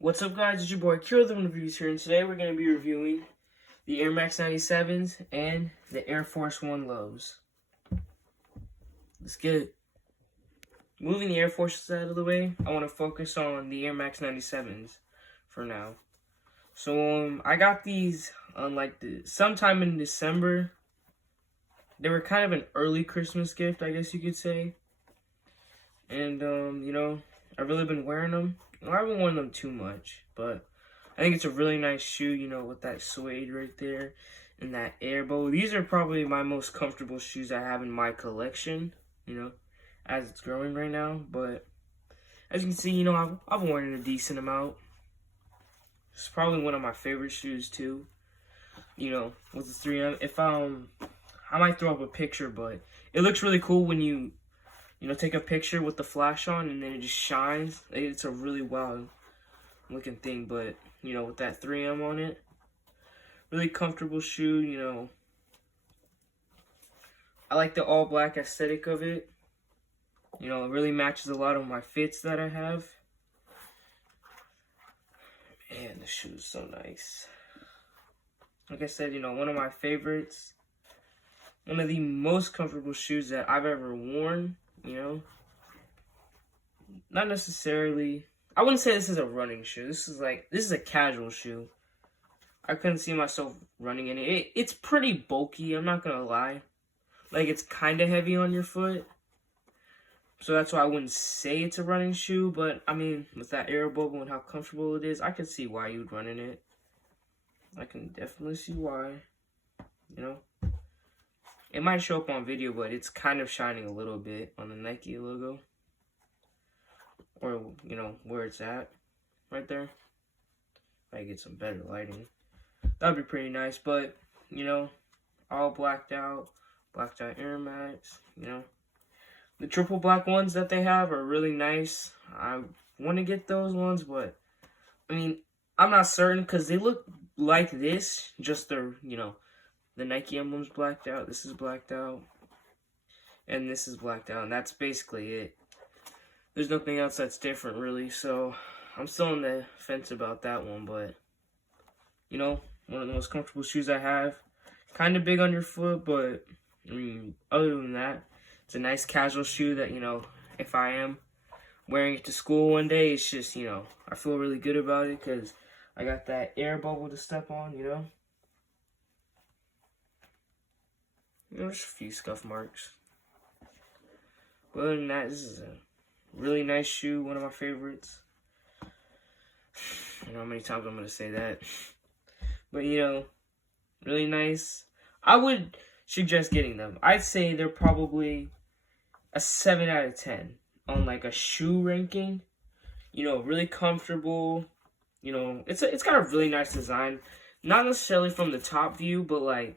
What's up, guys? It's your boy Kiro, the Reviews here, and today we're going to be reviewing the AirMax 97s and the Air Force One lows. Let's get it. Moving the Air Forces out of the way, I want to focus on the AirMax 97s for now. So I got these on sometime in December. They were kind of an early Christmas gift, I guess you could say. And I've really been wearing them. I haven't worn them too much, but I think it's a really nice shoe, with that suede right there and that air bow. These are probably my most comfortable shoes I have in my collection, as it's growing right now. But as you can see, I've worn it a decent amount. It's probably one of my favorite shoes too, with the 3M. I might throw up a picture, but it looks really cool when you take a picture with the flash on and then it just shines. It's a really wild looking thing, but, with that 3M on it, really comfortable shoe, I like the all black aesthetic of it. It really matches a lot of my fits that I have. Man, the shoe is so nice. Like I said, one of my favorites. One of the most comfortable shoes that I've ever worn. Not necessarily. I wouldn't say this is a running shoe. This is a casual shoe. I couldn't see myself running in it. It's pretty bulky, I'm not gonna lie. It's kind of heavy on your foot. So that's why I wouldn't say it's a running shoe. But, I mean, with that air bubble and how comfortable it is, I can see why you'd run in it. I can definitely see why. It might show up on video, but it's kind of shining a little bit on the Nike logo. Or, where it's at. Right there. Might get some better lighting. That'd be pretty nice, but, all blacked out AirMax, The triple black ones that they have are really nice. I want to get those ones, but, I mean, I'm not certain because they look like this, just the Nike emblem's blacked out, this is blacked out, and this is blacked out, and that's basically it. There's nothing else that's different, really, so I'm still on the fence about that one, but, one of the most comfortable shoes I have. Kind of big on your foot, but, I mean, other than that, it's a nice casual shoe that, if I am wearing it to school one day, it's just, I feel really good about it because I got that air bubble to step on, There's a few scuff marks. But other than that, this is a really nice shoe, one of my favorites. I don't know how many times I'm going to say that. But, really nice. I would suggest getting them. I'd say they're probably a 7 out of 10 on, a shoe ranking. Really comfortable. It's got a really nice design. Not necessarily from the top view, but,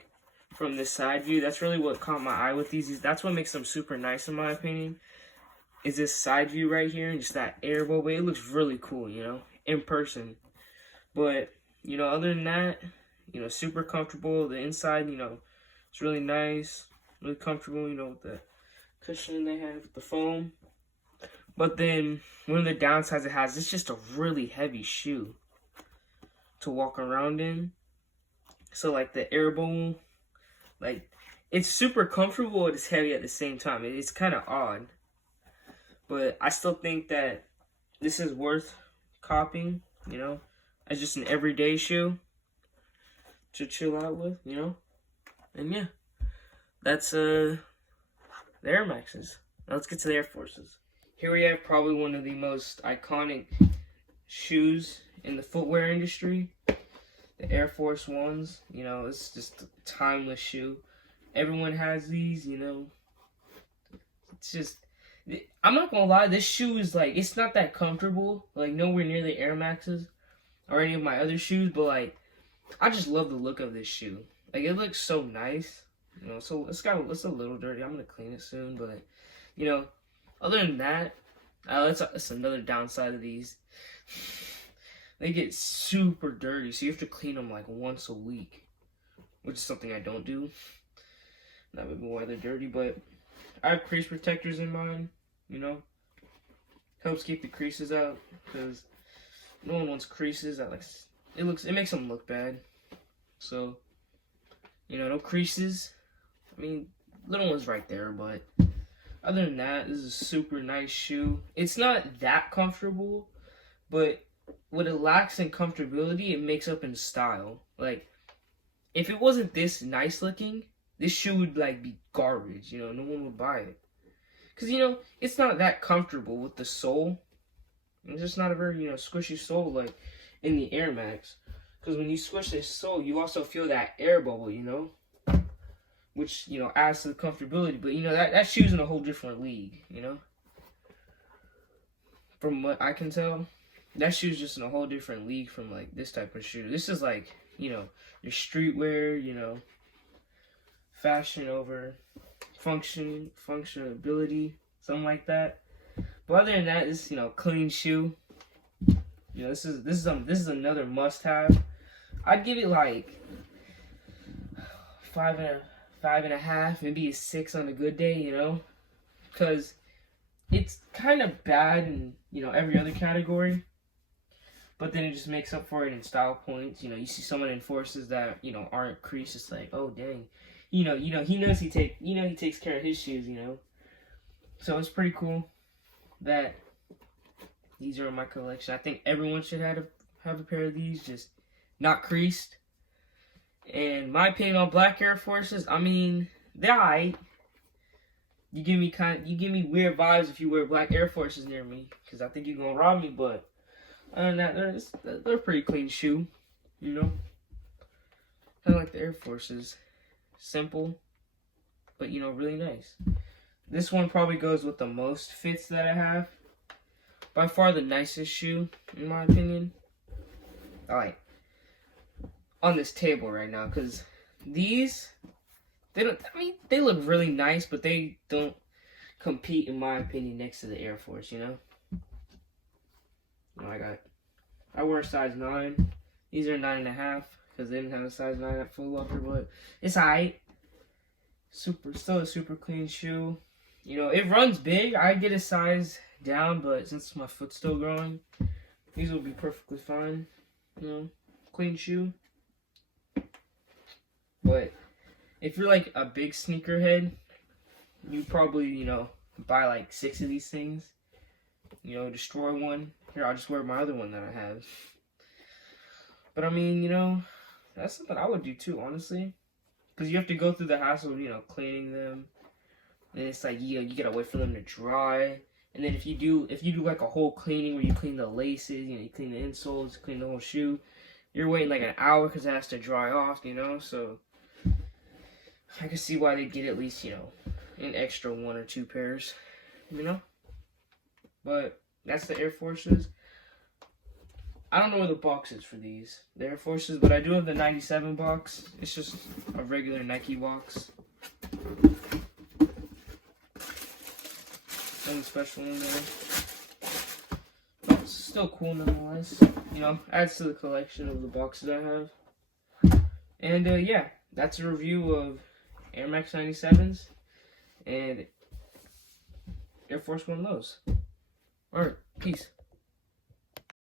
from this side view. That's really what caught my eye with these. That's what makes them super nice, in my opinion. Is this side view right here, and just that air bubble. It looks really cool, in person. But, other than that, super comfortable. The inside, it's really nice, really comfortable, with the cushion they have, with the foam. But then, one of the downsides it has, it's just a really heavy shoe to walk around in. So, the air bubble, it's super comfortable, but it's heavy at the same time. It's kind of odd. But I still think that this is worth copying, as just an everyday shoe to chill out with, And yeah, that's the Air Maxes. Now let's get to the Air Forces. Here we have probably one of the most iconic shoes in the footwear industry. The Air Force Ones, it's just a timeless shoe. Everyone has these, It's just, I'm not gonna lie, this shoe is it's not that comfortable, nowhere near the Air Maxes or any of my other shoes, but I just love the look of this shoe. It looks so nice, so it's a little dirty. I'm gonna clean it soon, but other than that, that's another downside of these. They get super dirty, so you have to clean them once a week, which is something I don't do. That would be why they're dirty, but I have crease protectors in mine, helps keep the creases out, because no one wants creases. It makes them look bad. So, you know, no creases. I mean, little one's right there, but other than that, this is a super nice shoe. It's not that comfortable, but what it lacks in comfortability, it makes up in style. Like, if it wasn't this nice looking, this shoe would like be garbage. You know, no one would buy it. Cause you know, it's not that comfortable with the sole. It's just not a very, you know, squishy sole like in the AirMax. Cause when you squish this sole, you also feel that air bubble, you know, which, you know, adds to the comfortability. But you know, that shoe's in a whole different league, you know. From what I can tell, that shoe's just in a whole different league from like this type of shoe. This is like, you know, your streetwear, you know, fashion over functionability, something like that. But other than that, it's, you know, clean shoe. You know, this is another must-have. I'd give it like 5.5, maybe a 6 on a good day, you know, because it's kind of bad in, you know, every other category. But then it just makes up for it in style points. You know, you see someone in forces that, you know, aren't creased. It's like, oh dang, you know, he knows he takes care of his shoes. You know, so it's pretty cool that these are in my collection. I think everyone should have a pair of these, just not creased. And my opinion on black Air Forces, I mean, they're alright. You give me weird vibes if you wear black Air Forces near me, because I think you're gonna rob me. But other than that, they're a pretty clean shoe, you know. Kind of like the Air Forces, simple, but you know, really nice. This one probably goes with the most fits that I have. By far the nicest shoe, in my opinion. Alright, on this table right now, because these, they look really nice, but they don't compete, in my opinion, next to the Air Force, you know? I wear a size 9. These are 9.5, because they didn't have a size 9 at Foot Locker, but it's alright. Still a super clean shoe. You know, it runs big. I get a size down, but since my foot's still growing, these will be perfectly fine. You know, clean shoe. But if you're like a big sneakerhead, you probably, you know, buy like 6 of these things. You know, destroy one. Here, I'll just wear my other one that I have. But I mean, you know, that's something I would do too, honestly. Because you have to go through the hassle of, you know, cleaning them. And it's like, you know, you gotta wait for them to dry. And then if you do like a whole cleaning where you clean the laces, you know, you clean the insoles, clean the whole shoe, you're waiting like an hour because it has to dry off, you know. So I can see why they get at least, you know, an extra 1 or 2 pairs, you know. But that's the Air Forces. I don't know where the box is for these, the Air Forces, but I do have the 97 box. It's just a regular Nike box. Nothing special in there. But it's still cool nonetheless. You know, adds to the collection of the boxes I have. And yeah, that's a review of AirMax 97s and Air Force One lows. Alright, peace.